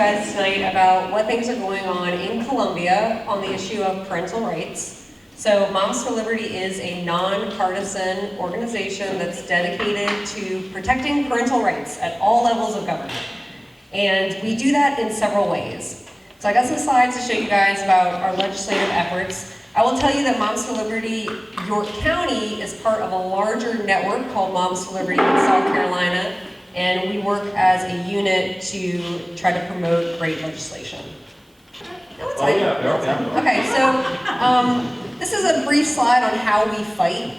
guys tonight about what things are going on in Columbia on the issue of parental rights. So Moms for Liberty is a nonpartisan organization that's dedicated to protecting parental rights at all levels of government. And we do that in several ways. So I got some slides to show you guys about our legislative efforts. I will tell you that Moms for Liberty York County is part of a larger network called Moms for Liberty in South Carolina, and we work as a unit to try to promote great legislation. Okay, so this is a brief slide on how we fight.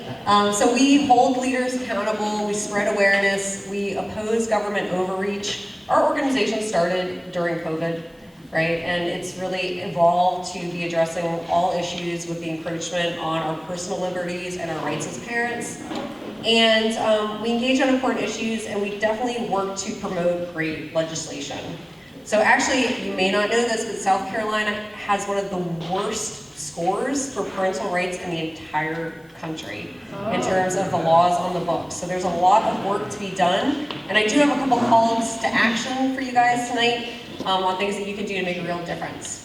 So we hold leaders accountable, we spread awareness, we oppose government overreach. Our organization started during COVID, right? And it's really evolved to be addressing all issues with the encroachment on our personal liberties and our rights as parents. And we engage on important issues, and we definitely work to promote great legislation. So actually, you may not know this, but South Carolina has one of the worst scores for parental rights in the entire country in terms of the laws on the books. So there's a lot of work to be done, and I do have a couple calls to action for you guys tonight on things that you can do to make a real difference.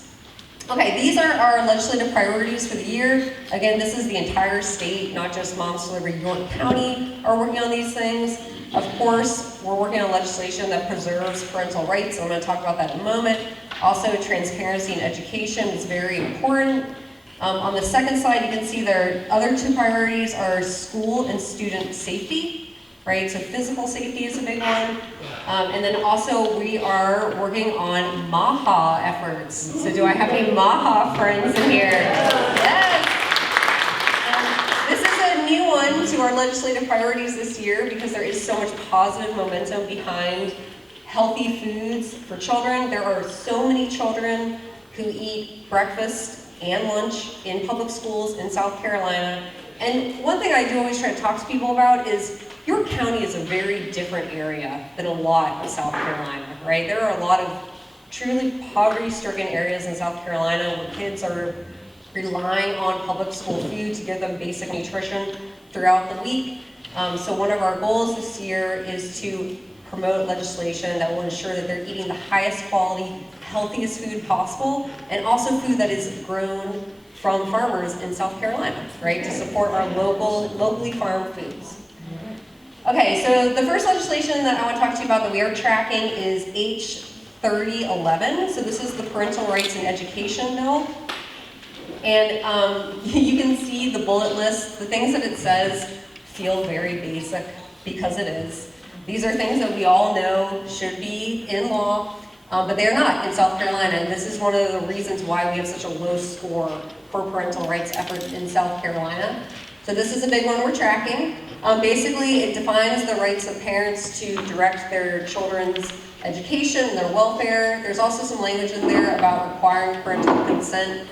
Okay, these are our legislative priorities for the year. Again, this is the entire state, not just Moms for Liberty York County are working on these things. Of course, we're working on legislation that preserves parental rights. I'm going to talk about that in a moment. Also, transparency in education is very important. On the second slide, you can see their other two priorities are school and student safety, right? So physical safety is a big one. And then also we are working on MAHA efforts. So do I have any MAHA friends in here? Yes! This is a new one to our legislative priorities this year because there is so much positive momentum behind healthy foods for children. There are so many children who eat breakfast and lunch in public schools in South Carolina. And one thing I do always try to talk to people about is York County is a very different area than a lot of South Carolina, right? There are a lot of truly poverty-stricken areas in South Carolina where kids are relying on public school food to give them basic nutrition throughout the week. So one of our goals this year is to promote legislation that will ensure that they're eating the highest quality, healthiest food possible, and also food that is grown from farmers in South Carolina, right? To support our locally farmed foods. Okay, so the first legislation that I want to talk to you about that we are tracking is H3011. So this is the Parental Rights in Education bill. And you can see the bullet list. The things that it says feel very basic because it is. These are things that we all know should be in law, but they're not in South Carolina. And this is one of the reasons why we have such a low score for parental rights efforts in South Carolina. So this is a big one we're tracking. Basically, it defines the rights of parents to direct their children's education and their welfare. There's also some language in there about requiring parental consent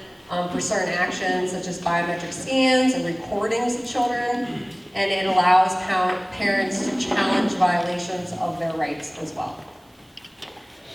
for certain actions such as biometric scans and recordings of children. And it allows parents to challenge violations of their rights as well.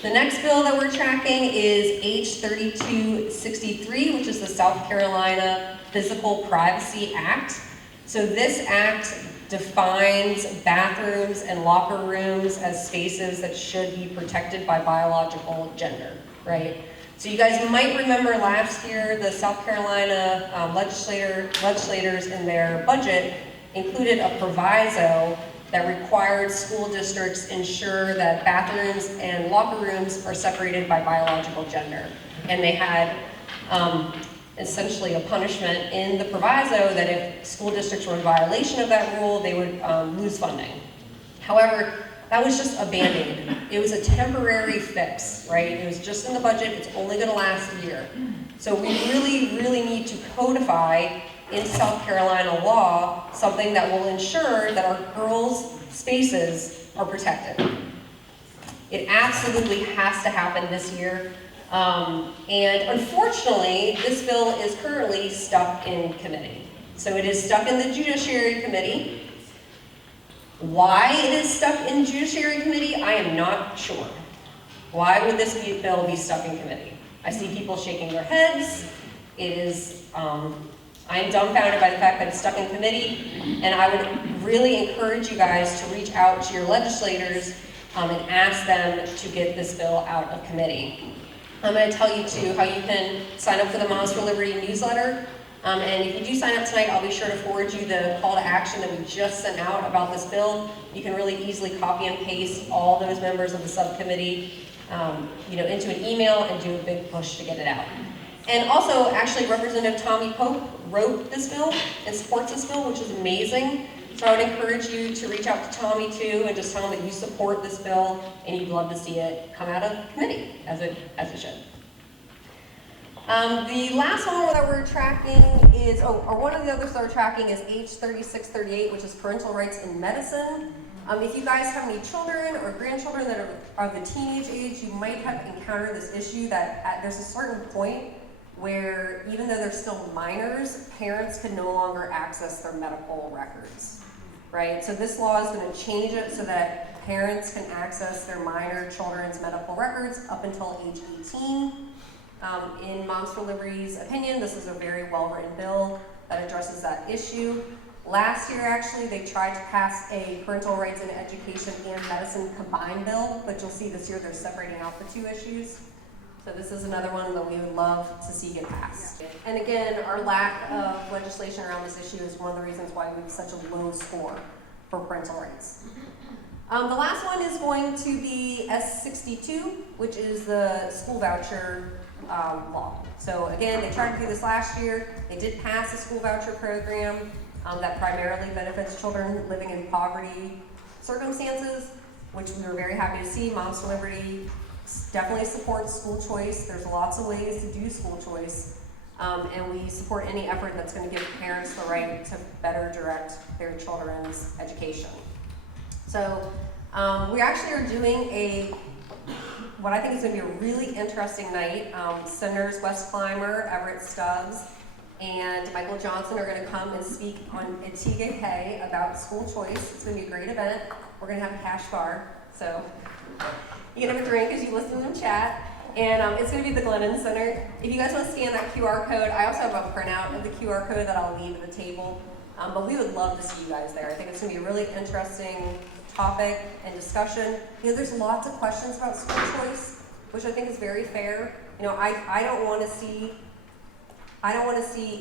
The next bill that we're tracking is H3263, which is the South Carolina Physical Privacy Act. So this act defines bathrooms and locker rooms as spaces that should be protected by biological gender, right? So you guys might remember last year the South Carolina legislators in their budget included a proviso that required school districts ensure that bathrooms and locker rooms are separated by biological gender. And they had essentially a punishment in the proviso that if school districts were in violation of that rule, they would lose funding. However, that was just a Band-Aid. It was a temporary fix, right? It was just in the budget, it's only gonna last a year. So we really, really need to codify in South Carolina law something that will ensure that our girls' spaces are protected. It absolutely has to happen this year. And unfortunately, this bill is currently stuck in committee. So it is stuck in the Judiciary Committee. Why it is stuck in Judiciary Committee, I am not sure. Why would this bill be stuck in committee? I see people shaking their heads. It is, I am dumbfounded by the fact that it's stuck in committee, and I would really encourage you guys to reach out to your legislators and ask them to get this bill out of committee. I'm going to tell you too how you can sign up for the Moms for Liberty newsletter. And if you do sign up tonight, I'll be sure to forward you the call to action that we just sent out about this bill. You can really easily copy and paste all those members of the subcommittee into an email and do a big push to get it out. And also, actually, Representative Tommy Pope wrote this bill and supports this bill, which is amazing. So I would encourage you to reach out to Tommy too and just tell him that you support this bill and you'd love to see it come out of committee, as it should. The last one that we're tracking is, one of the others that we're tracking is age 36-38, which is parental rights in medicine. If you guys have any children or grandchildren that are the teenage age, you might have encountered this issue that there's a certain point where even though they're still minors, parents can no longer access their medical records, right? So this law is going to change it so that parents can access their minor children's medical records up until age 18. In Moms for Liberty's opinion, this is a very well-written bill that addresses that issue. Last year, actually, they tried to pass a parental rights in education and medicine combined bill, but you'll see this year they're separating out the two issues. So this is another one that we would love to see get passed. And again, our lack of legislation around this issue is one of the reasons why we have such a low score for parental rights. The last one is going to be S62, which is the school voucher law. So again, they tried to do this last year. They did pass a school voucher program that primarily benefits children living in poverty circumstances, which we were very happy to see. Moms for Liberty definitely supports school choice. There's lots of ways to do school choice, and we support any effort that's going to give parents the right to better direct their children's education. So we actually are doing what I think is going to be a really interesting night. Senators Wes Clymer, Everett Stubbs, and Michael Johnson are going to come and speak at Ycgop about school choice. It's going to be a great event. We're going to have a cash bar, so you can have a drink as you listen to them chat. And it's going to be at the Glennon Center. If you guys want to scan that QR code, I also have a printout of the QR code that I'll leave at the table. But we would love to see you guys there. I think it's going to be a really interesting topic and discussion. There's lots of questions about school choice, which I think is very fair. I don't want to see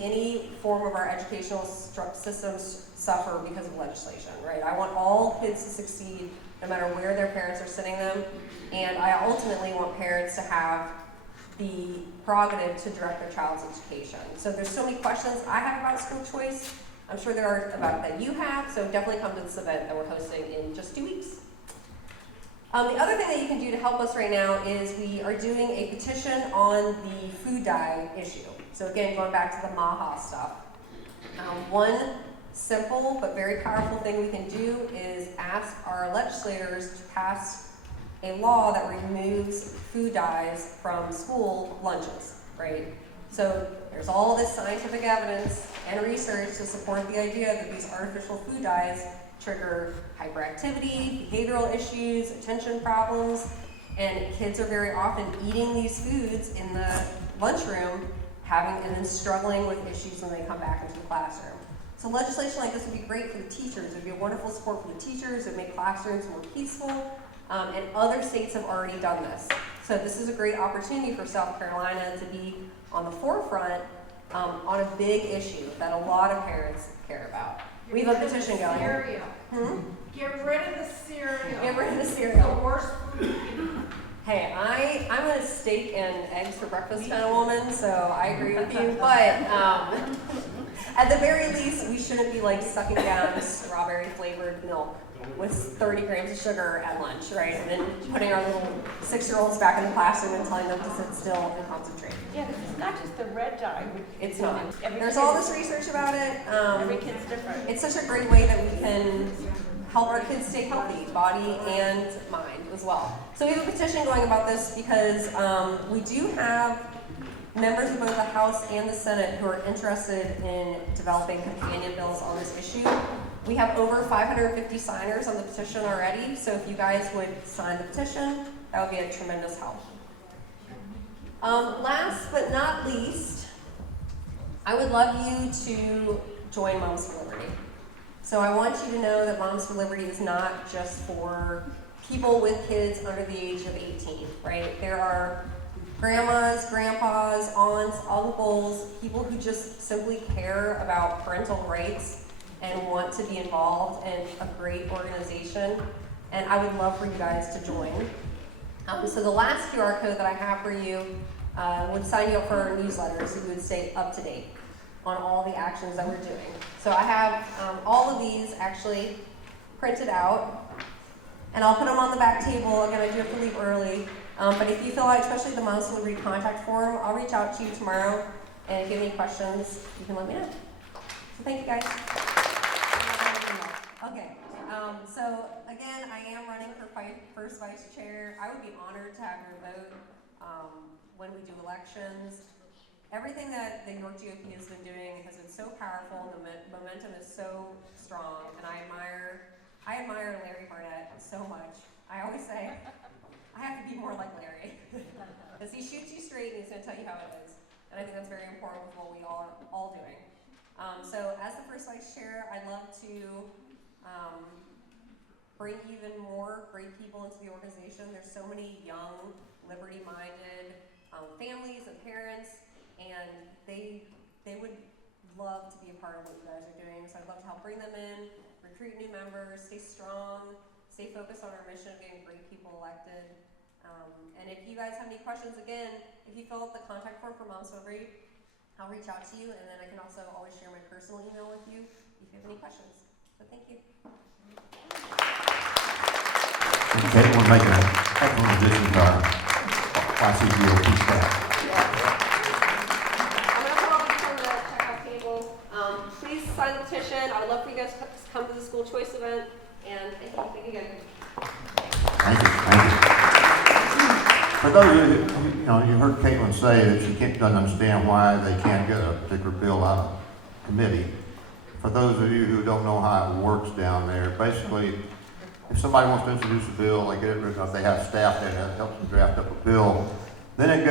any form of our educational systems suffer because of legislation, right? I want all kids to succeed no matter where their parents are sending them, and I ultimately want parents to have the prerogative to direct their child's education. So there's so many questions I have about school choice. I'm sure there are about that you have, so definitely come to this event that we're hosting in just 2 weeks. The other thing that you can do to help us right now is we are doing a petition on the food dye issue. So again, going back to the MAHA stuff. One simple but very powerful thing we can do is ask our legislators to pass a law that removes food dyes from school lunches, right? So there's all this scientific evidence and research to support the idea that these artificial food dyes trigger hyperactivity, behavioral issues, attention problems, and kids are very often eating these foods in the lunchroom, and then struggling with issues when they come back into the classroom. So legislation like this would be great for the teachers. It would be a wonderful support for the teachers. It would make classrooms more peaceful, and other states have already done this. So this is a great opportunity for South Carolina to be on the forefront on a big issue that a lot of parents care about. We have a petition going. Cereal. Get rid of the cereal. Get rid of the cereal. The worst food. Hey, I'm a steak and eggs for breakfast kind of woman, so I agree with you. But at the very least, we shouldn't be like sucking down strawberry flavored milk with 30 grams of sugar at lunch, right? And then putting our little 6-year-olds back in the classroom and telling them to sit still and concentrate. Yeah, because it's not just the red dye. It's not. There's all this research about it. Every kid's different. It's such a great way that we can help our kids stay healthy, body and mind as well. So we have a petition going about this because we do have members of both the House and the Senate who are interested in developing companion bills on this issue. We have over 550 signers on the petition already, so if you guys would sign the petition, that would be a tremendous help. Last but not least, I would love you to join Moms for Liberty. So I want you to know that Moms for Liberty is not just for people with kids under the age of 18, right? There are grandmas, grandpas, aunts, uncles, people who just simply care about parental rights and want to be involved in a great organization. And I would love for you guys to join. So the last QR code that I have for you would sign you up for our newsletter so you would stay up to date on all the actions that we're doing. So I have all of these actually printed out, and I'll put them on the back table. Again, I do have to leave early, but if you fill out, especially the Moms Celebrity contact form, I'll reach out to you tomorrow, and if you have any questions, you can let me know. So thank you guys. Okay, so again, I am running for first vice chair. I would be honored to have your vote when we do elections. Everything that the York GOP has been doing has been so powerful, and the momentum is so strong, and I admire Larry Barnett so much. I always say, I have to be more like Larry, because he shoots you straight and he's going to tell you how it is, and I think that's very important with what we are all doing. So as the first vice chair, I'd love to bring even more great people into the organization. There's so many young, liberty-minded families and parents, and they would love to be a part of what you guys are doing. So I'd love to help bring them in, recruit new members, stay strong, stay focused on our mission of getting great people elected. And if you guys have any questions, again, if you fill out the contact form for Moms Celebrate, I'll reach out to you, and then I can also always share my personal email with you if you have any questions. So thank you. Caitlin, we're making an excellent addition to our YCGOP staff. Please sign the petition. I would love for you guys to come to the school choice event. And thank you again. Thank you. For those of you who, you heard Caitlin say that she doesn't understand why they can't get a particular bill out of committee. For those of you who don't know how it works down there, basically, if somebody wants to introduce a bill, they get it written up, they have staff that helps them draft up a bill, then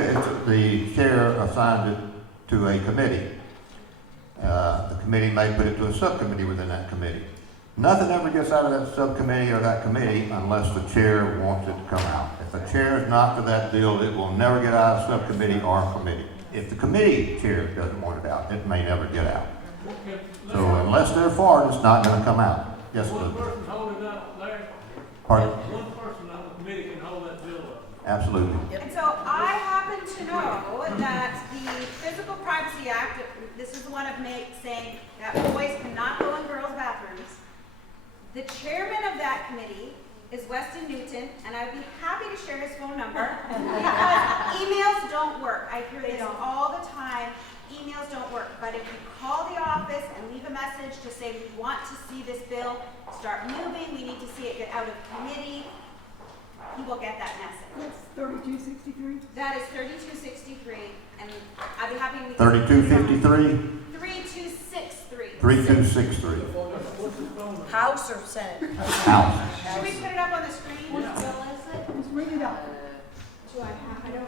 the chair assigns it to a committee. The committee may put it to a subcommittee within that committee. Nothing ever gets out of that subcommittee or that committee unless the chair wants it to come out. If the chair is not for that bill, it will never get out of subcommittee or committee. If the committee chair doesn't want it out, it may never get out. So unless they're for it, it's not going to come out. Yes, One Liz. person holding it up, Larry. Pardon? One person on the committee can hold that bill up. Absolutely. And so I happen to know that the Physical Privacy Act, this is the one of me saying that boys cannot go in girls' bathrooms. The chairman of that committee is Weston Newton, and I'd be happy to share his phone number because emails don't work. I hear this all the time. Emails don't work, but if you call the office and leave a message to say we want to see this bill start moving, we need to see it get out of committee, he will get that message. That's 3263. That is 3263, and I'd be happy to. 3253, 3263. 3263. House or Senate? House. Should we put it up on the screen? Just read it out. I don't know.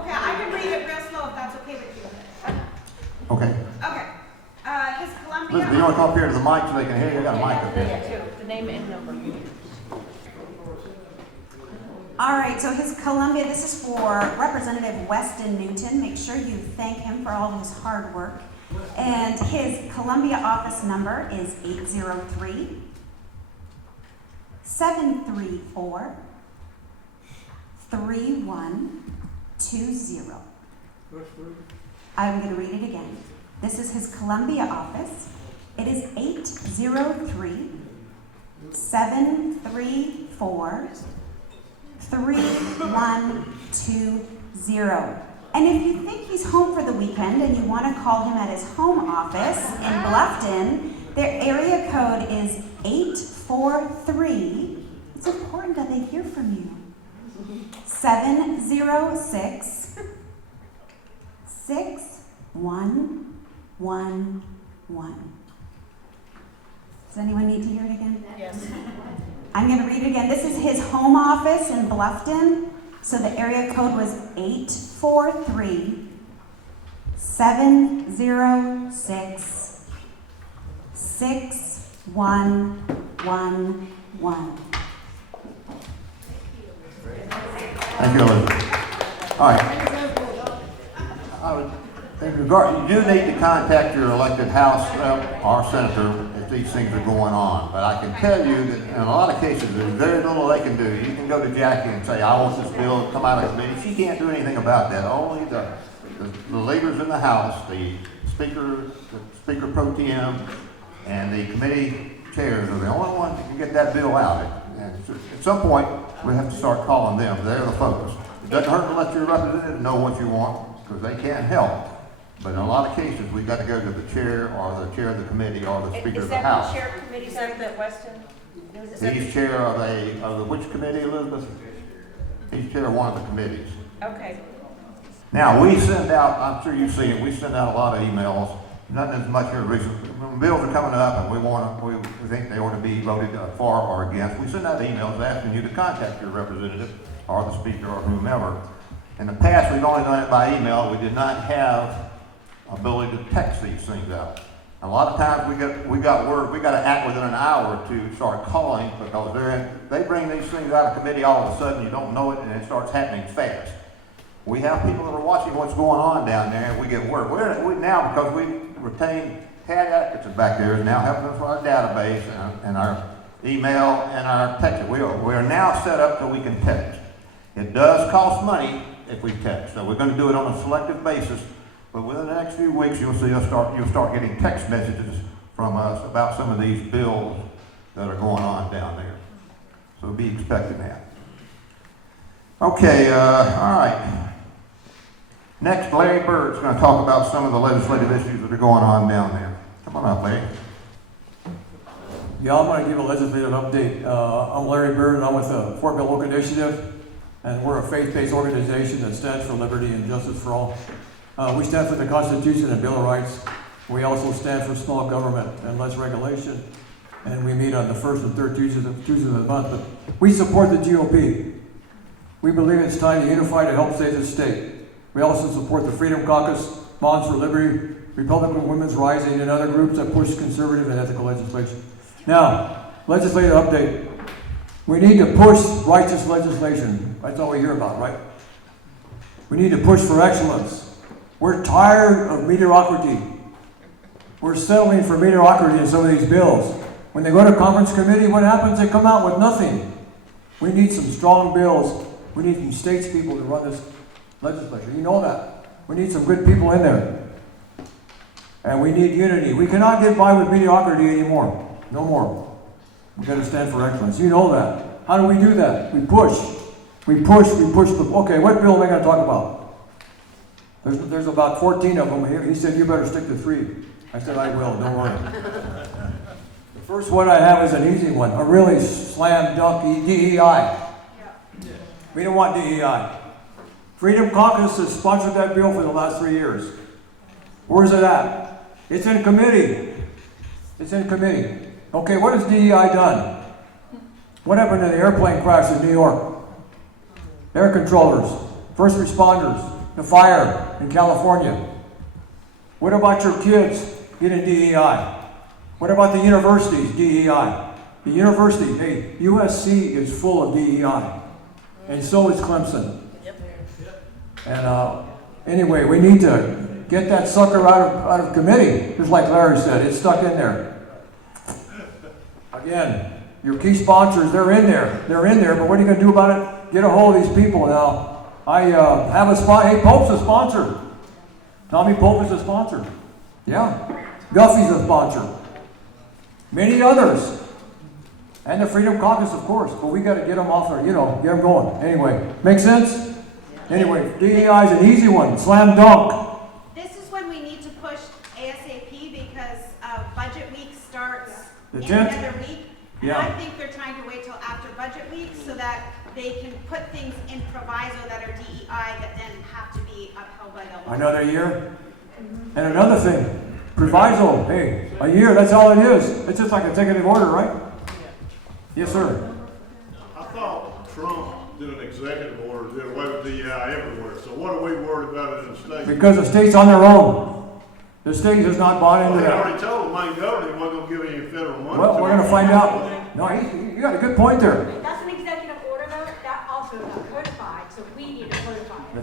Okay, I can read it real slow if that's okay with you. Okay. Okay. His Columbia. Listen, you want to come up here to the mic so they can hear you? I got a mic up here. Yeah, too. The name and number. All right, so his Columbia, this is for Representative Weston Newton. Make sure you thank him for all his hard work. And his Columbia office number is 803 734 3120. I'm going to read it again. This is his Columbia office. It is 803 734 3120. And if you think he's home for the weekend and you want to call him at his home office in Bluffton, their area code is 843. It's important that they hear from you. 706 6111. Does anyone need to hear it again? Yes. I'm going to read it again. This is his home office in Bluffton. So the area code was 843 706 6111. Thank you, Elizabeth. All right. In regard, you do need to contact your elected House or Senator if these things are going on. But I can tell you that in a lot of cases, there's very little they can do. You can go to Jackie and say, I want this bill to come out of committee. She can't do anything about that. Only the leaders in the House, the Speaker Pro Tem, and the committee chairs are the only ones that can get that bill out. And at some point, we have to start calling them. They're the focus. It doesn't hurt to let your representative know what you want, because they can't help. But in a lot of cases, we've got to go to the chair or the chair of the committee or the Speaker of the House. Is that the chair of committee, is that Weston? He's chair of the which committee, Elizabeth? He's chair of one of the committees. Okay. Now, we send out, I'm sure you've seen it, we send out a lot of emails, not as much here recently. When bills are coming up and we think they ought to be voted for or against, we send out emails asking you to contact your representative or the speaker or whomever. In the past, we've only done it by email. We did not have ability to text these things out. A lot of times we got word, we got to act within an hour to start calling, because they bring these things out of committee all of a sudden, you don't know it, and it starts happening fast. We have people that are watching what's going on down there, and we get word. We now, because we retain CAD advocates back there, is now helping us with our database and our email and our text. We are now set up so we can text. It does cost money if we text, so we're going to do it on a selective basis. But within the next few weeks, you'll see us you'll start getting text messages from us about some of these bills that are going on down there. So be expecting that. Okay, all right. Next, Larry Bird's going to talk about some of the legislative issues that are going on down there. Come on up, Larry. Yeah, I'm going to give a legislative update. I'm Larry Bird, and I'm with the Fort Bill Local Initiative, and we're a faith-based organization that stands for liberty and justice for all. We stand for the Constitution and Bill of Rights. We also stand for small government and less regulation. And we meet on the first and third Tuesdays of the month. But we support the GOP. We believe it's time to unify to help save the state. We also support the Freedom Caucus, Bonds for Liberty, Republican Women's Rising, and other groups that push conservative and ethical legislation. Now, legislative update. We need to push righteous legislation. That's all we hear about, right? We need to push for excellence. We're tired of mediocrity. We're settling for mediocrity in some of these bills. When they go to conference committee, what happens? They come out with nothing. We need some strong bills. We need some statespeople to run this legislature. You know that. We need some good people in there. And we need unity. We cannot get by with mediocrity anymore. No more. We've got to stand for excellence. You know that. How do we do that? We push. We push. Okay, what bill am I going to talk about? There's about 14 of them here. He said, you better stick to 3. I said, I will, don't worry. The first one I have is an easy one, a really slam dunk DEI. We don't want DEI. Freedom Caucus has sponsored that bill for the last 3 years. Where's it at? It's in committee. It's in committee. Okay, what has DEI done? What happened to the airplane crash in New York? Air controllers, first responders, the fire in California. What about your kids getting DEI? What about the universities, DEI? The university, hey, USC is full of DEI. And so is Clemson. And anyway, we need to get that sucker out of committee. Just like Larry said, it's stuck in there. Again, your key sponsors, they're in there. They're in there, but what are you going to do about it? Get a hold of these people now. I have a spot. Hey, Pope's a sponsor. Tommy Pope is a sponsor. Yeah. Guffey's a sponsor. Many others. And the Freedom Caucus, of course. But we got to get them off there, get them going. Anyway, make sense? Anyway, DEI is an easy one. Slam dunk. This is when we need to push ASAP because budget week starts The in 10th? another week. And Yeah. I think they're trying to wait till after budget week so that they can put things in proviso that are DEI that then have to be upheld by the law. Another year. And another thing, proviso. Hey, a year, that's all it is. It's just like a executive order, right? Yes, sir. I thought Trump did an executive order, did away with DEI everywhere. So what are we worried about it in the state? Because the state's on their own. The state has not bought into Well, he that. already told the main governor he wasn't going to give any federal money. Well, we're going to find out. No, you got a good point there. That's an executive order though, that also got codified, so we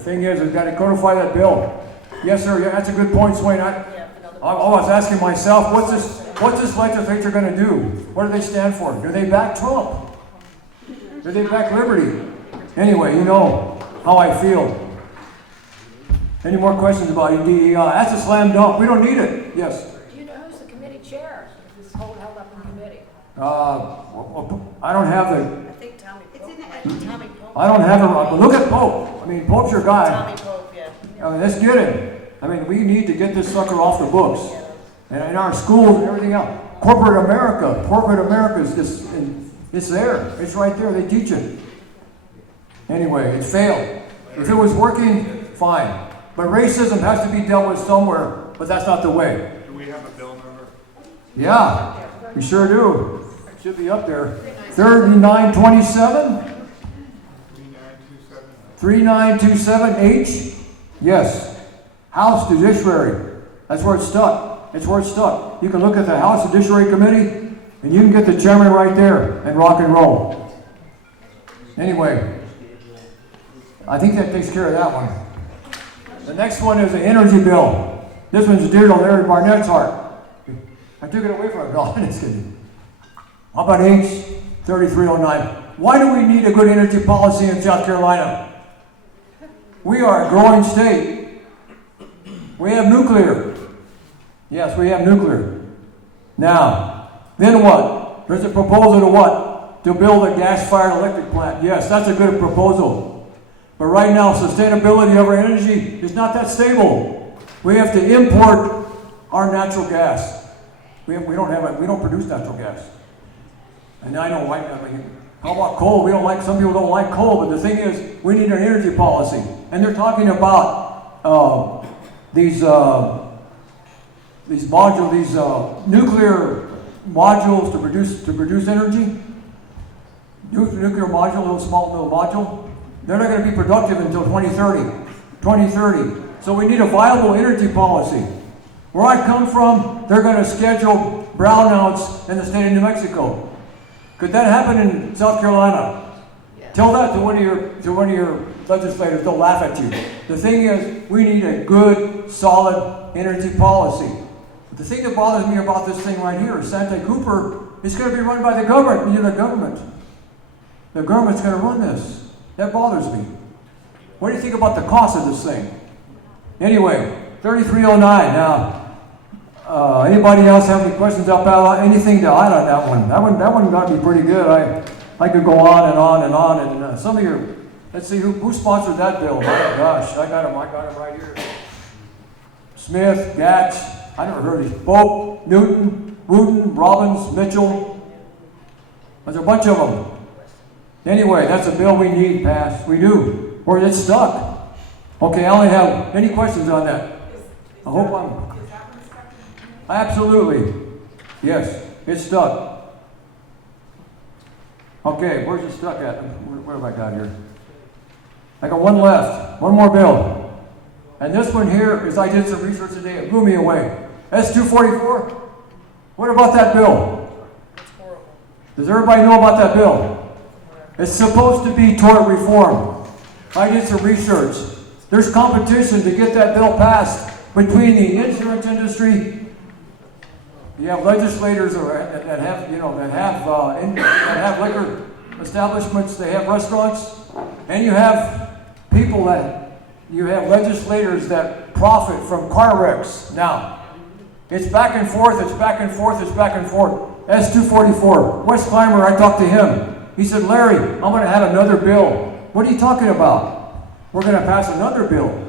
thing is, we've got to codify that bill. Yes, sir, yeah, that's a good point, Swain. I was asking myself, what's this legislature gonna do? What do they stand for? Do they back Trump? Do they back liberty? Anyway, you know how I feel. Any more questions about DEI? That's a slam dunk. We don't need it. Yes. Do you know who's the committee chair? This is held up in committee. I don't have the. I think Tommy It's Pope. in the- Tommy Pope. I don't have a. Look at Pope. I mean, Pope's your guy. Tommy Pope, yeah. I mean, let's get him. I mean, we need to get this sucker off the books. And in our schools and everything else. Corporate America is just, it's there. It's right there. They teach it. Anyway, it failed. If it was working, fine. But racism has to be dealt with somewhere, but that's not the way. Do we have a bill number? Yeah, we sure do. It should be up there. 3927? 3927H? Yes. House Judiciary. That's where it's stuck. It's where it's stuck. You can look at the House Judiciary Committee, and you can get the chairman right there and rock and roll. Anyway, I think that takes care of that one. The next one is the energy bill. This one's dear to Larry Barnett's heart. I took it away from him. No, I'm just kidding. How about H 3309? Why do we need a good energy policy in South Carolina? We are a growing state. We have nuclear. Yes, we have nuclear. Now, then what? There's a proposal to what? To build a gas-fired electric plant. Yes, that's a good proposal. But right now, sustainability of our energy is not that stable. We have to import our natural gas. We don't produce natural gas. And I don't like that. I mean, how about coal? Some people don't like coal, but the thing is, we need an energy policy. And they're talking about these nuclear modules to produce energy. Nuclear module, little module. They're not going to be productive until 2030. So we need a viable energy policy. Where I come from, they're going to schedule brownouts in the state of New Mexico. Could that happen in South Carolina? Yeah. Tell that to one of your legislators. They'll laugh at you. The thing is, we need a good, solid energy policy. But the thing that bothers me about this thing right here is Santa Cooper is going to be run by the government. The government's going to run this. That bothers me. What do you think about the cost of this thing? Anyway, 3309. Now, anybody else have any questions about anything to add on that one? That one got me pretty good. I could go on and on and on. And some of your, let's see, who sponsored that bill? My gosh, I got him right here. Smith, Gatch, I never heard of these. Pope, Newton, Wooten, Robbins, Mitchell. There's a bunch of them. Anyway, that's a bill we need passed. We do. Or it's stuck. Okay, I only have any questions on that. I hope I'm. Absolutely. Yes, it's stuck. Okay, where's it stuck at? What have I got here? I got one left. One more bill. And this one here is, I did some research today. It blew me away. S-244. What about that bill? Does everybody know about that bill? It's supposed to be tort reform. I did some research. There's competition to get that bill passed between the insurance industry. You have legislators that have liquor establishments. They have restaurants, and you have legislators that profit from car wrecks. Now, it's back and forth. It's back and forth. It's back and forth. S-244. Wes Clymer, I talked to him. He said, Larry, I'm going to have another bill. What are you talking about? We're going to pass another bill.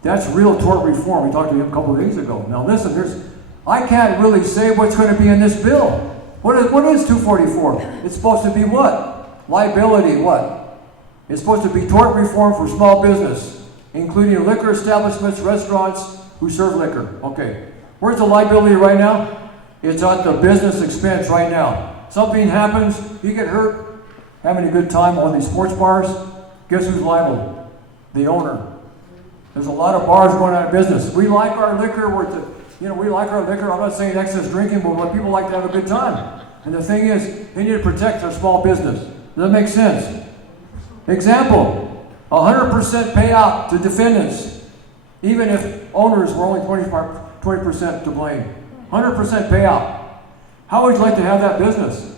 That's real tort reform. We talked to him a couple of days ago. Now listen, I can't really say what's going to be in this bill. What is 244? It's supposed to be what? Liability, what? It's supposed to be tort reform for small business, including liquor establishments, restaurants who serve liquor. Okay. Where's the liability right now? It's at the business expense right now. Something happens, you get hurt, having a good time on these sports bars, guess who's liable? The owner. There's a lot of bars going out of business. We like our liquor, we like our liquor. I'm not saying excess drinking, but people like to have a good time. And the thing is, they need to protect their small business. Does that make sense? Example, 100% payout to defendants, even if owners were only 20% to blame. 100% payout. How would you like to have that business?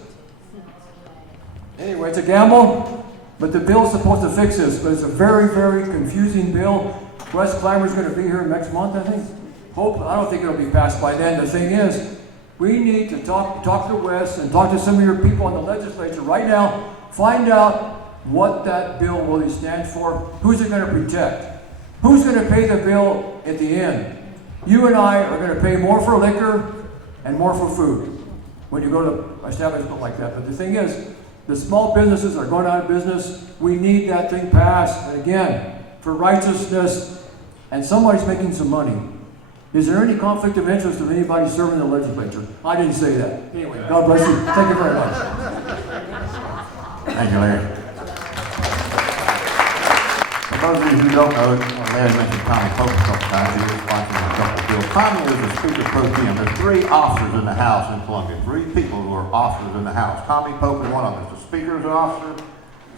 Anyway, it's a gamble, but the bill's supposed to fix this, but it's a very, very confusing bill. Wes Clymer's going to be here next month, I think. I don't think it'll be passed by then. The thing is, we need to talk to Wes and talk to some of your people in the legislature right now. Find out what that bill really stands for. Who's it going to protect? Who's going to pay the bill at the end? You and I are going to pay more for liquor and more for food when you go to an establishment like that. But the thing is, the small businesses are going out of business. We need that thing passed. And again, for righteousness, and somebody's making some money. Is there any conflict of interest of anybody serving the legislature? I didn't say that. Anyway, God bless you. Thank you very much. Thank you, Larry. For those of you who don't know, Larry mentioned Tommy Pope a couple times. He was watching a couple of bills. Tommy is the Speaker Pro Tem. There's 3 officers in the House in Columbia. 3 people who are officers in the House. Tommy Pope is one of them. The Speaker is an officer.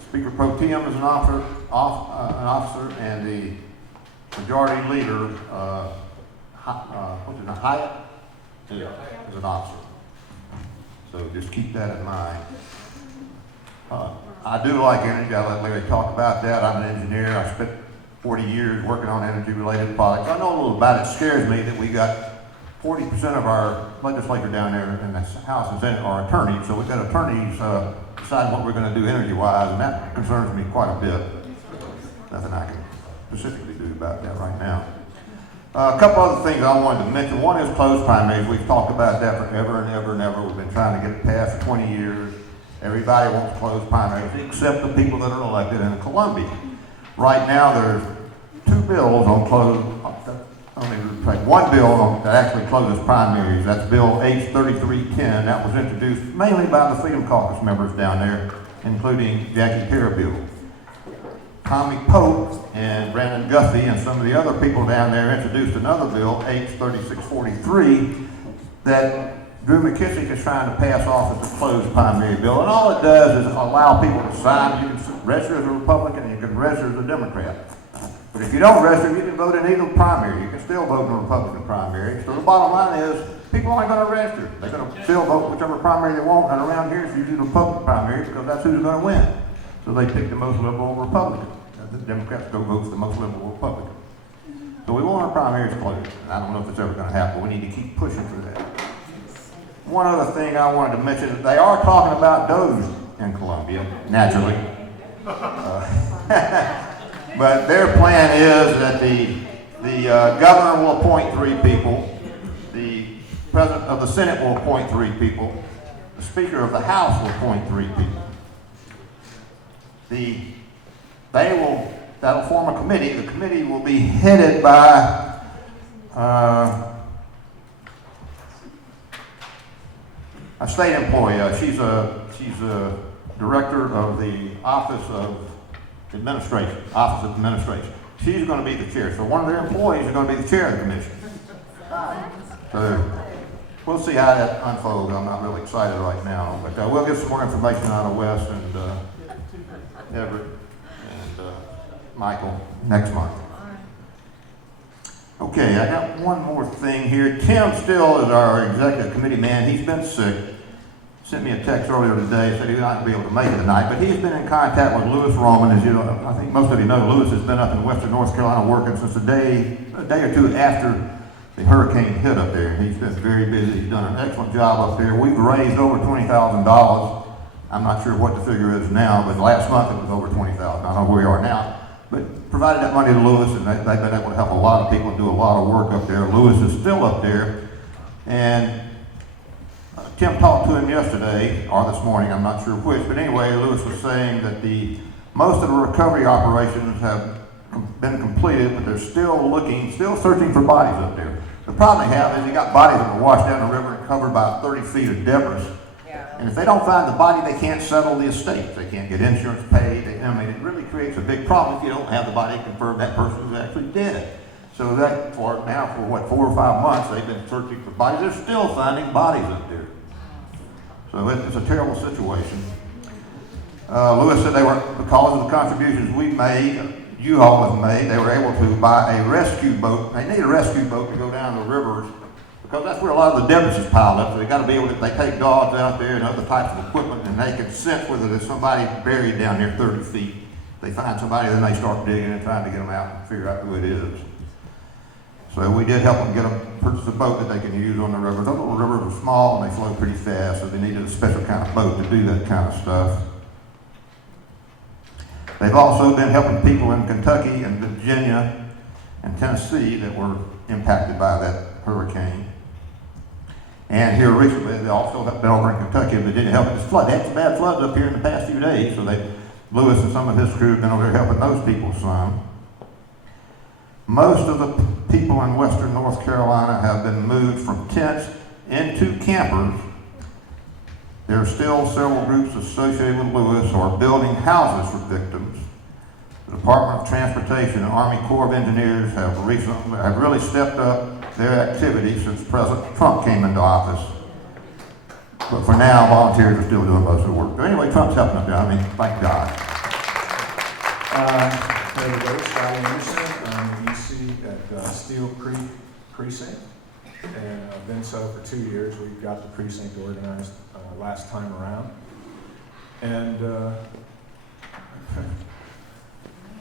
Speaker Pro Tem is an officer, and the Majority Leader, Hyatt, is an officer. So just keep that in mind. I do like energy. I let Larry talk about that. I'm an engineer. I spent 40 years working on energy-related products. I know a little about it. It scares me that we got 40% of our legislature down there in the House and Senate are attorneys. So we've got attorneys deciding what we're going to do energy-wise, and that concerns me quite a bit. Nothing I can specifically do about that right now. A couple other things I wanted to mention. One is closed primaries. We've talked about that forever and ever and ever. We've been trying to get it passed for 20 years. Everybody wants closed primaries except the people that are elected in Columbia. Right now there's 2 bills on closed, one bill that actually closes primaries. That's Bill H-3310. That was introduced mainly by the Freedom Caucus members down there, including Jackie Parabill. Tommy Pope and Brandon Guthrie and some of the other people down there introduced another bill, H-3643, that Drew McKissick is trying to pass off as a closed primary bill. And all it does is allow people to sign. You can register as a Republican and you can register as a Democrat. But if you don't register, you can vote in either primary. You can still vote in a Republican primary. So the bottom line is, people aren't going to register. They're going to still vote whichever primary they want. And around here, it's usually the Republican primary because that's who's going to win. So they pick the most liberal Republican. The Democrats go vote for the most liberal Republican. So we want our primaries closed. And I don't know if it's ever going to happen. We need to keep pushing for that. One other thing I wanted to mention, they are talking about Doge in Columbia, naturally. But their plan is that the governor will appoint 3 people, the president of the Senate will appoint 3 people, the Speaker of the House will appoint 3 people. That'll form a committee. The committee will be headed by a state employee. She's a director of the Office of Administration. She's going to be the chair. So one of their employees is going to be the chair of the commission. So we'll see how that unfolds. I'm not really excited right now, but we'll get some more information out of Wes and Everett and Michael next month. Okay, I got one more thing here. Tim Still is our executive committee man. He's been sick. Sent me a text earlier today, said he's not going to be able to make it tonight, but he's been in contact with Lewis Roman. As you know, I think most of you know, Lewis has been up in western North Carolina working since a day or two after the hurricane hit up there. He's been very busy. He's done an excellent job up there. We've raised over $20,000. I'm not sure what the figure is now, but last month it was over $20,000. I don't know where we are now. But provided that money to Lewis, and they've been able to help a lot of people do a lot of work up there. Lewis is still up there, and Tim talked to him yesterday, or this morning, I'm not sure which, but anyway, Lewis was saying that most of the recovery operations have been completed, but they're still searching for bodies up there. The problem they have is you got bodies that were washed down the river and covered by 30 feet of debris. And if they don't find the body, they can't settle the estate. They can't get insurance paid. It really creates a big problem if you don't have the body confirmed that person is actually dead. So that for 4 or 5 months, they've been searching for bodies. They're still finding bodies up there. So it's a terrible situation. Lewis said because of the contributions we've made, you all have made, they were able to buy a rescue boat. They need a rescue boat to go down the rivers because that's where a lot of the debris is piled up. So they got to be able to, they take dogs out there and other types of equipment, and they can sense whether there's somebody buried down there 30 feet. They find somebody, then they start digging and trying to get them out and figure out who it is. So we did help them get them, purchase a boat that they can use on the river. Those little rivers are small and they flow pretty fast, so they needed a special kind of boat to do that kind of stuff. They've also been helping people in Kentucky and Virginia and Tennessee that were impacted by that hurricane. And here recently, they also have been over in Kentucky and Virginia helping us flood. They had some bad floods up here in the past few days, so Lewis and some of his crew have been over there helping those people some. Most of the people in western North Carolina have been moved from tents into campers. There are still several groups associated with Lewis who are building houses for victims. The Department of Transportation and Army Corps of Engineers have really stepped up their activity since President Trump came into office. But for now, volunteers are still doing most of the work. But anyway, Trump's helping us out. I mean, thank God. Hey everybody, Scott Anderson. I'm the EC at Steel Creek Precinct, and I've been so for 2 years. We got the precinct organized last time around, and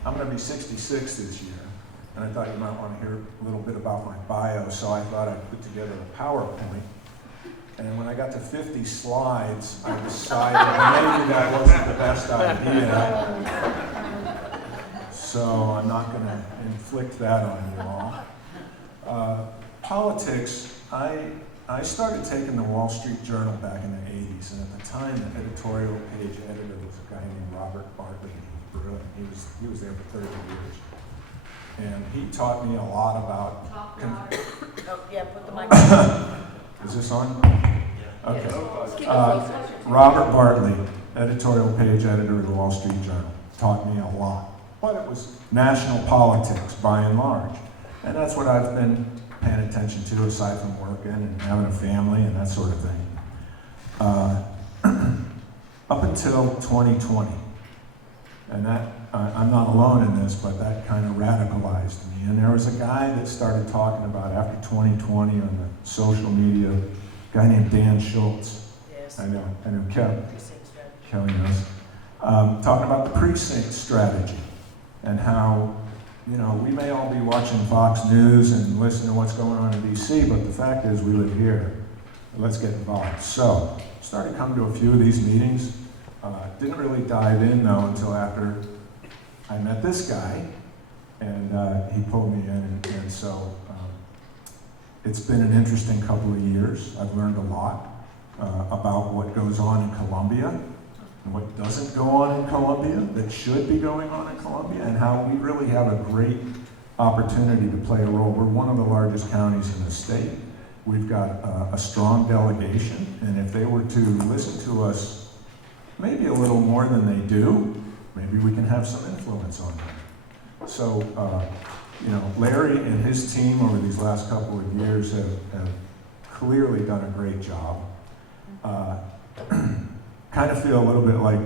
I'm going to be 66 this year, and I thought you might want to hear a little bit about my bio, so I thought I'd put together a PowerPoint. And when I got to 50 slides, I decided maybe that wasn't the best idea. So I'm not going to inflict that on you all. Politics, I started taking the Wall Street Journal back in the 80s, and at the time the editorial page editor was a guy named Robert Bartley. He was brilliant. He was there for 30 years. And he taught me a lot about... Oh, yeah, put the mic. Is this on? Okay. Robert Bartley, editorial page editor of the Wall Street Journal, taught me a lot. But it was national politics by and large. And that's what I've been paying attention to aside from working and having a family and that sort of thing. Up until 2020. And that, I'm not alone in this, but that kind of radicalized me. And there was a guy that started talking about after 2020 on the social media, a guy named Dan Schultz. Yes. I know Kelly Precinct strategy. knows. Talking about the precinct strategy and how, you know, we may all be watching Fox News and listening to what's going on in DC, but the fact is we live here. Let's get involved. So, started coming to a few of these meetings. Didn't really dive in though until after I met this guy, and he pulled me in, and so it's been an interesting couple of years. I've learned a lot about what goes on in Columbia and what doesn't go on in Columbia that should be going on in Columbia, and how we really have a great opportunity to play a role. We're one of the largest counties in the state. We've got a strong delegation, and if they were to listen to us maybe a little more than they do, maybe we can have some influence on them. So, you know, Larry and his team over these last couple of years have clearly done a great job. Kind of feel a little bit like,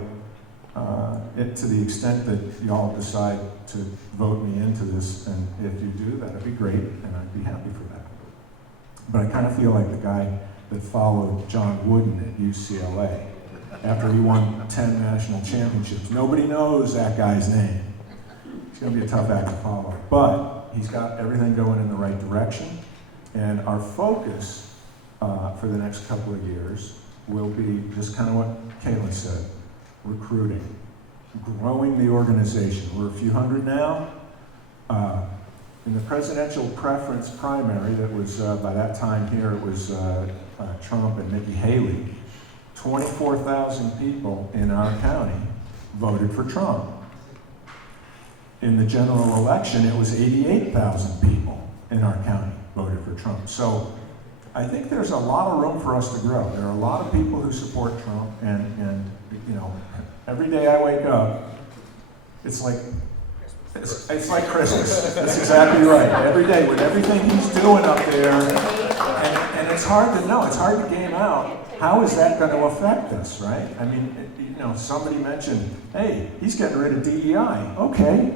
to the extent that y'all decide to vote me into this, and if you do, that'd be great, and I'd be happy for that. But I kind of feel like the guy that followed John Wooden at UCLA after he won 10 national championships. Nobody knows that guy's name. He's going to be a tough act to follow. But he's got everything going in the right direction. And our focus for the next couple of years will be just kind of what Caitlin said, recruiting, growing the organization. We're a few hundred now. In the presidential preference primary, that was, by that time here, it was Trump and Nikki Haley. 24,000 people in our county voted for Trump. In the general election, it was 88,000 people in our county voted for Trump. So I think there's a lot of room for us to grow. There are a lot of people who support Trump, and you know, every day I wake up, it's like Christmas. That's exactly right. Every day with everything he's doing up there, and it's hard to know. It's hard to game out. How is that going to affect us, right? I mean, you know, somebody mentioned, hey, he's getting rid of DEI. Okay.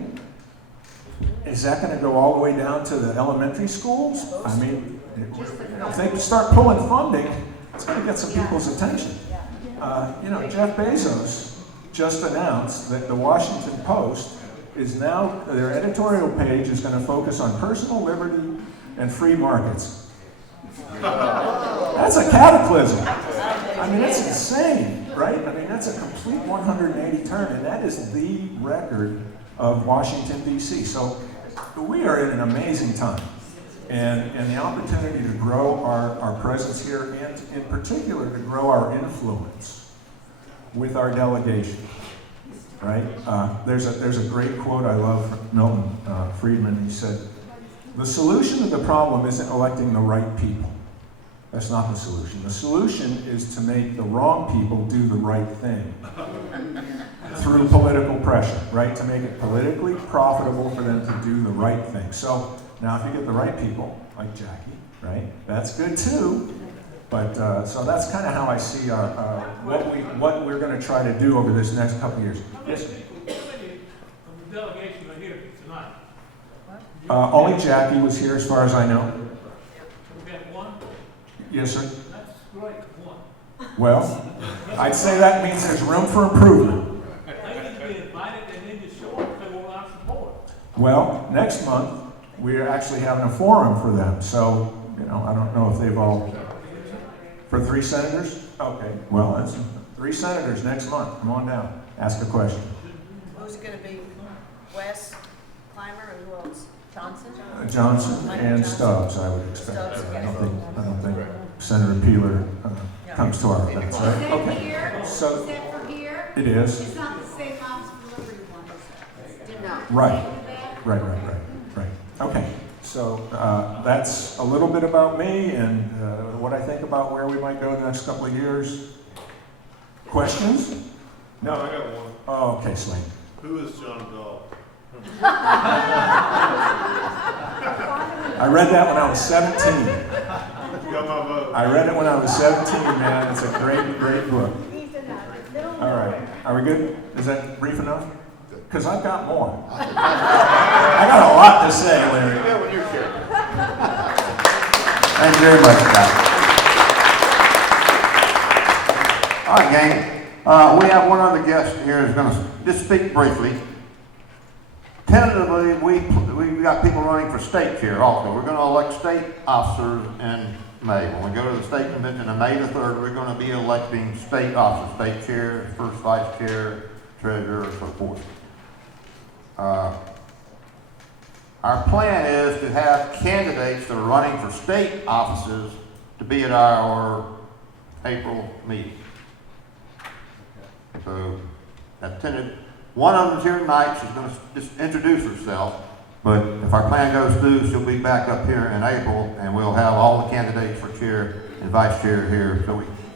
is that going to go all the way down to the elementary schools? I mean, if they start pulling funding, it's going to get some people's attention. Jeff Bezos just announced that the Washington Post is now, their editorial page is going to focus on personal liberty and free markets. That's a cataclysm. I mean, that's insane, right? I mean, that's a complete 180 turn, and that is the record of Washington, D.C. So we are in an amazing time. And the opportunity to grow our presence here, and in particular to grow our influence with our delegation, right? There's a great quote I love from Milton Friedman. He said, "The solution to the problem isn't electing the right people. That's not the solution. The solution is to make the wrong people do the right thing through political pressure, right? To make it politically profitable for them to do the right thing." So now if you get the right people, like Jackie, right, that's good too. But so that's kind of how I see what we're going to try to do over this next couple of years. Yes, sir. The delegation are here tonight. Only Jackie was here, as far as I know. We got one. Yes, sir. That's great. One. Well, I'd say that means there's room for improvement. They need to be invited and then just show up if they want our support. Well, next month we're actually having a forum for them. So I don't know if they've all. For 3 senators? Okay, well, that's 3 senators next month. Come on down, ask a question. Who's it gonna be? Wes, Clymer, and who else? Johnson? Johnson and Stubbs, I would expect. I don't think Senator Peeler comes to our events, right? Okay. So, Is that for here? it is. It's not the same office for Liberty one, is it? No. Right. Right. Okay. So that's a little bit about me and what I think about where we might go in the next couple of years. Questions? No, I got one. Oh, okay, Swain. Who is John Dahl? I read that when I was 17. You got my vote. I read it when I was 17, man. It's a great book. All right. Are we good? Is that brief enough? Because I've got more. I got a lot to say, Larry. Yeah, when you're here. Thank you very much, Scott. All right, gang. We have one other guest here who's going to just speak briefly. Tentatively, we got people running for state chair also. We're going to elect state officers in May. When we go to the state convention on May the 3rd, we're going to be electing state officers, state chair, first vice chair, treasurer, and so forth. Our plan is to have candidates that are running for state offices to be at our April meeting. So, I've tended, one of them's here tonight. She's going to just introduce herself. But if our plan goes through, she'll be back up here in April, and we'll have all the candidates for chair and vice chair here.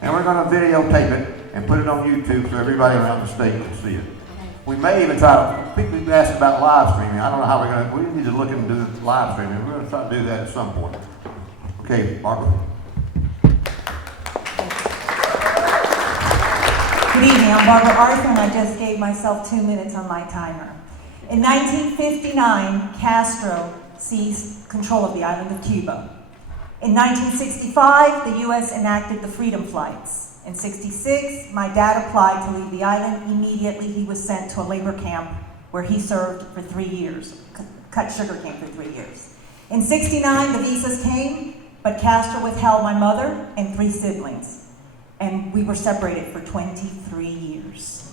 And we're going to videotape it and put it on YouTube so everybody around the state can see it. We may even try to, people have asked about live streaming. I don't know how we're going to, we need to look into the live streaming. We're going to try to do that at some point. Okay, Barbara. Good evening, I'm Barbara Arthur, and I just gave myself 2 minutes on my timer. In 1959, Castro seized control of the island of Cuba. In 1965, the U.S. enacted the Freedom Flights. In '66, my dad applied to leave the island. Immediately, he was sent to a labor camp where he served for 3 years, cut sugar cane for 3 years. In '69, the visas came, but Castro withheld my mother and 3 siblings, and we were separated for 23 years.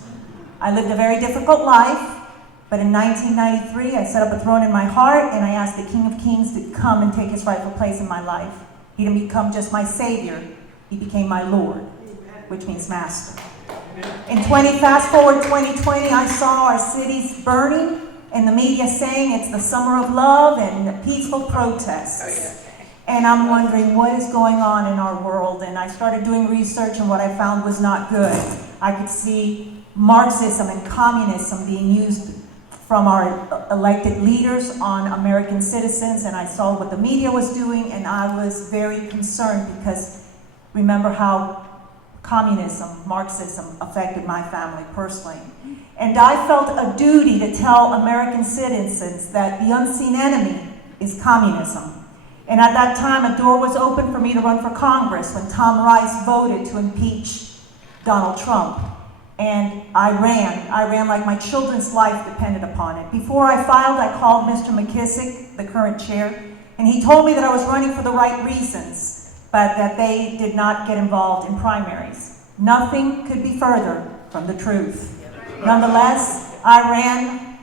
I lived a very difficult life, but in 1993, I set up a throne in my heart, and I asked the King of Kings to come and take his rightful place in my life. He didn't become just my savior, he became my Lord, which means master. Fast forward 2020, I saw our cities burning and the media saying it's the summer of love and peaceful protests. And I'm wondering what is going on in our world, and I started doing research, and what I found was not good. I could see Marxism and communism being used from our elected leaders on American citizens, and I saw what the media was doing, and I was very concerned because remember how communism, Marxism affected my family personally. And I felt a duty to tell American citizens that the unseen enemy is communism. And at that time, a door was open for me to run for Congress when Tom Rice voted to impeach Donald Trump. And I ran like my children's life depended upon it. Before I filed, I called Mr. McKissick, the current chair, and he told me that I was running for the right reasons, but that they did not get involved in primaries. Nothing could be further from the truth. Nonetheless, I ran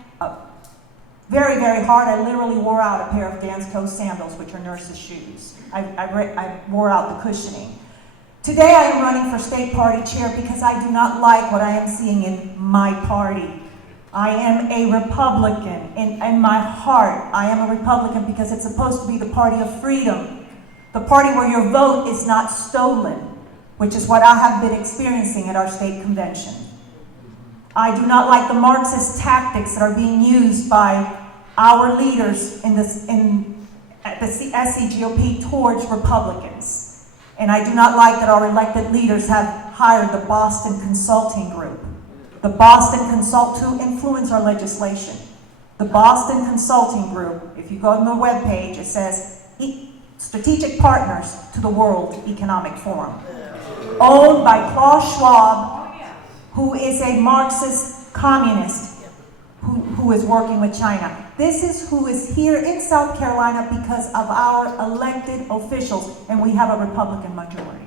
very, very hard. I literally wore out a pair of Dansko sandals, which are nurses' shoes. I wore out the cushioning. Today I am running for state party chair because I do not like what I am seeing in my party. I am a Republican. In my heart, I am a Republican because it's supposed to be the party of freedom. The party where your vote is not stolen, which is what I have been experiencing at our state convention. I do not like the Marxist tactics that are being used by our leaders at the SCGOP towards Republicans. And I do not like that our elected leaders have hired the Boston Consulting Group. The Boston Consult to influence our legislation. The Boston Consulting Group, if you go on the webpage, it says Strategic Partners to the World Economic Forum. Owned by Klaus Schwab, who is a Marxist communist who is working with China. This is who is here in South Carolina because of our elected officials, and we have a Republican majority.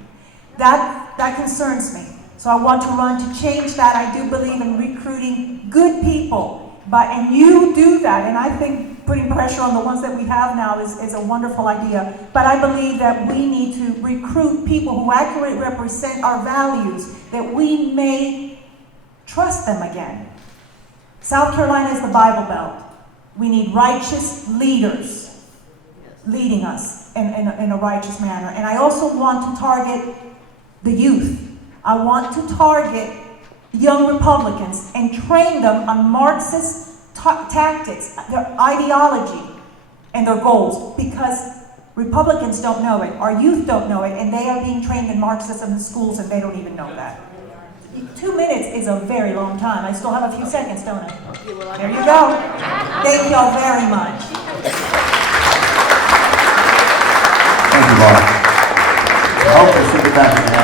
That concerns me. So I want to run to change that. I do believe in recruiting good people, and you do that, and I think putting pressure on the ones that we have now is a wonderful idea. But I believe that we need to recruit people who accurately represent our values, that we may trust them again. South Carolina is the Bible Belt. We need righteous leaders leading us in a righteous manner. And I also want to target the youth. I want to target young Republicans and train them on Marxist tactics, their ideology, and their goals, because Republicans don't know it, our youth don't know it, and they are being trained in Marxism in schools and they don't even know that. 2 minutes is a very long time. I still have a few seconds, don't I? There you go. Thank you all very much. Thank you, Bob. I hope to see you back again.